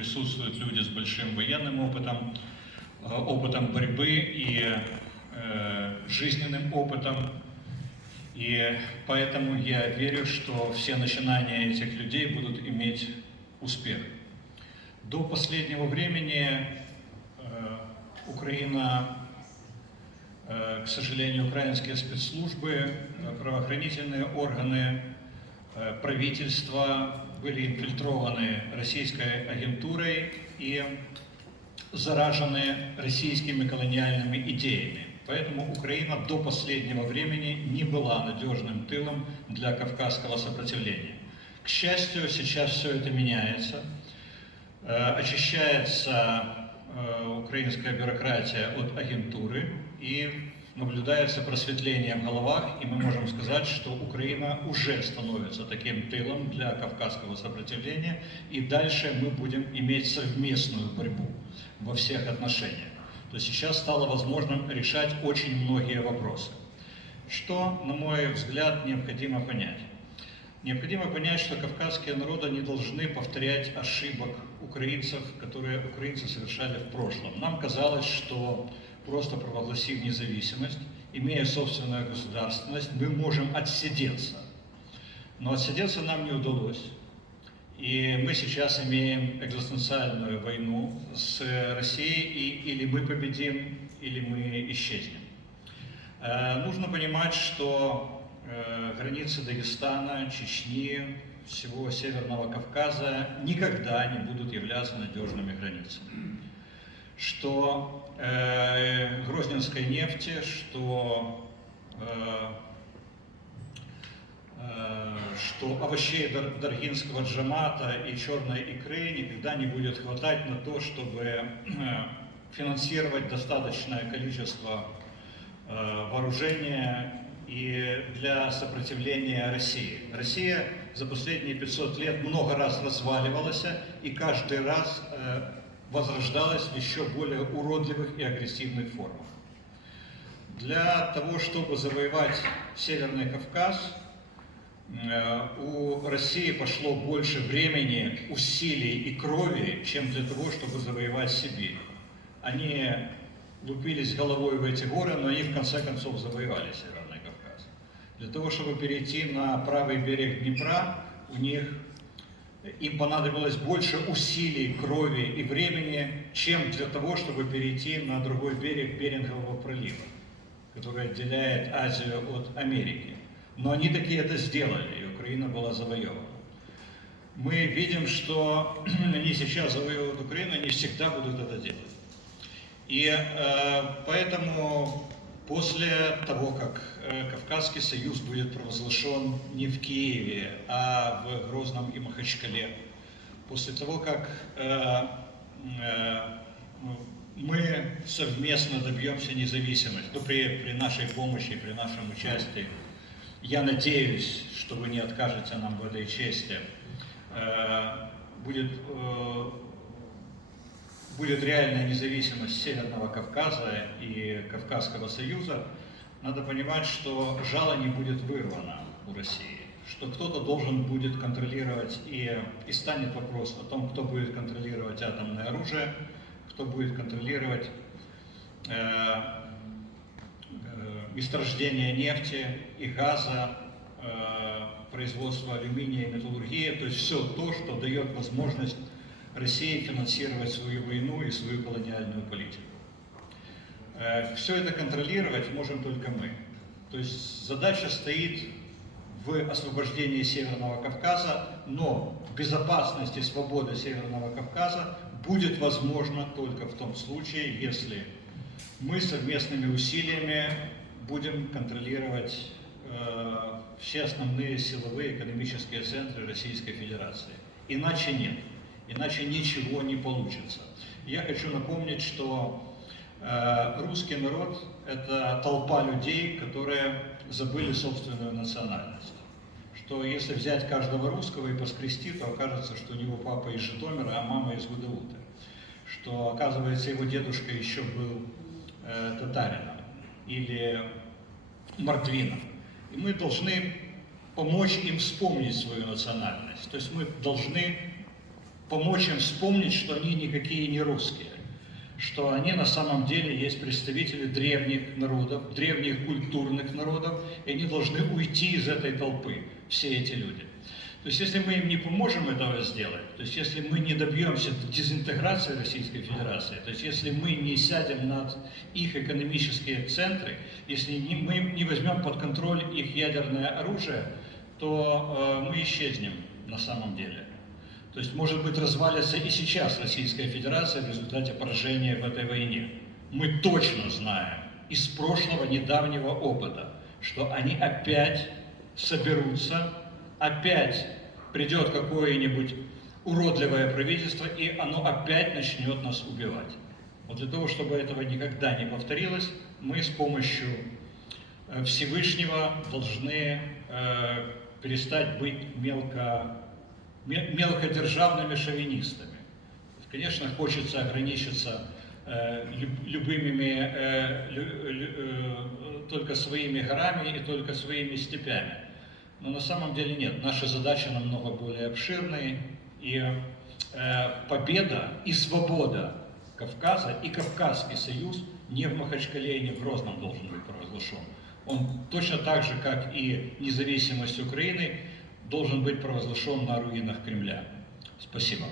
присутствуют люди с большим военным опытом, опытом борьбы и жизненным опытом. И поэтому я верю, что все начинания этих людей будут иметь успех. До последнего времени Украина, к сожалению, украинские спецслужбы, правоохранительные органы, правительство были инфильтрованы российской агентурой и заражены российскими колониальными идеями. Поэтому Украина до последнего времени не была надежным тылом для кавказского сопротивления. К счастью, сейчас все это меняется. Очищается украинская бюрократия от агентуры и наблюдается просветление в головах, и мы можем сказать, что Украина уже становится таким тылом для кавказского сопротивления, и дальше мы будем иметь совместную борьбу во всех отношениях. То есть сейчас стало возможным решать очень многие вопросы. Что, на мой взгляд, необходимо понять? Необходимо понять, что кавказские народы не должны повторять ошибок украинцев, которые украинцы совершали в прошлом. Нам казалось, что просто провозгласив независимость, имея собственную государственность, мы можем отсидеться. Но отсидеться нам не удалось. И мы сейчас имеем экзистенциальную войну с Россией, и или мы победим, или мы исчезнем. Нужно понимать, что границы Дагестана, Чечни, всего Северного Кавказа никогда не будут являться надежными границами. Что грозненской нефти, что овощей Даргинского Джамата и черной икры никогда не будет хватать на то, чтобы финансировать достаточное количество вооружения и для сопротивления России. Россия за последние 500 лет много раз разваливалась и каждый раз возрождалась в еще более уродливых и агрессивных формах. Для того, чтобы завоевать Северный Кавказ, у России пошло больше времени, усилий и крови, чем для того, чтобы завоевать Сибирь. Они лупились головой в эти горы, но они в конце концов завоевали Северный Кавказ. Для того, чтобы перейти на правый берег Днепра, им понадобилось больше усилий, крови и времени, чем для того, чтобы перейти на другой берег Берингового пролива, который отделяет Азию от Америки. Но они таки это сделали, и Украина была завоевана. Мы видим, что они сейчас завоевывают Украину, они всегда будут это делать. И поэтому после того, как Кавказский союз будет провозглашен не в Киеве, а в Грозном и Махачкале, после того, как мы совместно добьемся независимости, то при нашей помощи, при нашем участии, я надеюсь, что вы не откажете нам в этой чести, будет реальная независимость Северного Кавказа и Кавказского союза, надо понимать, что жало не будет вырвано у России, что кто-то должен будет контролировать, и станет вопрос о том, кто будет контролировать атомное оружие, кто будет контролировать месторождение нефти и газа, производство алюминия и металлургии, то есть все то, что дает возможность России финансировать свою войну и свою колониальную политику. Все это контролировать можем только мы. То есть задача стоит в освобождении Северного Кавказа, но безопасность и свобода Северного Кавказа будет возможна только в том случае, если мы совместными усилиями будем контролировать все основные силовые экономические центры Российской Федерации. Иначе нет. Иначе ничего не получится. Я хочу напомнить, что русский народ – это толпа людей, которые забыли собственную национальность. Что если взять каждого русского и поскрести, то окажется, что у него папа из Житомира, а мама из Гудаута. Что, оказывается, его дедушка еще был татарином или мордвином. И мы должны помочь им вспомнить свою национальность. То есть мы должны помочь им вспомнить, что они никакие не русские, что они на самом деле есть представители древних народов, древних культурных народов, и они должны уйти из этой толпы, все эти люди. То есть если мы им не поможем этого сделать, то есть если мы не добьемся дезинтеграции Российской Федерации, то есть если мы не сядем над их экономические центры, если мы не возьмем под контроль их ядерное оружие, то мы исчезнем на самом деле. То есть, может быть, развалится и сейчас Российская Федерация в результате поражения в этой войне. Мы точно знаем из прошлого недавнего опыта, что они опять соберутся, опять придет какое-нибудь уродливое правительство, и оно опять начнет нас убивать. Вот для того, чтобы этого никогда не повторилось, мы с помощью Всевышнего должны перестать быть мелкодержавными шовинистами. Конечно, хочется ограничиться только своими горами и только своими степями. Но на самом деле нет. Наша задача намного более обширная, и победа и свобода Кавказа и Кавказский союз не в Махачкале и не в Грозном должен быть провозглашен. Он точно так же, как и независимость Украины, должен быть провозглашен на руинах Кремля. Спасибо.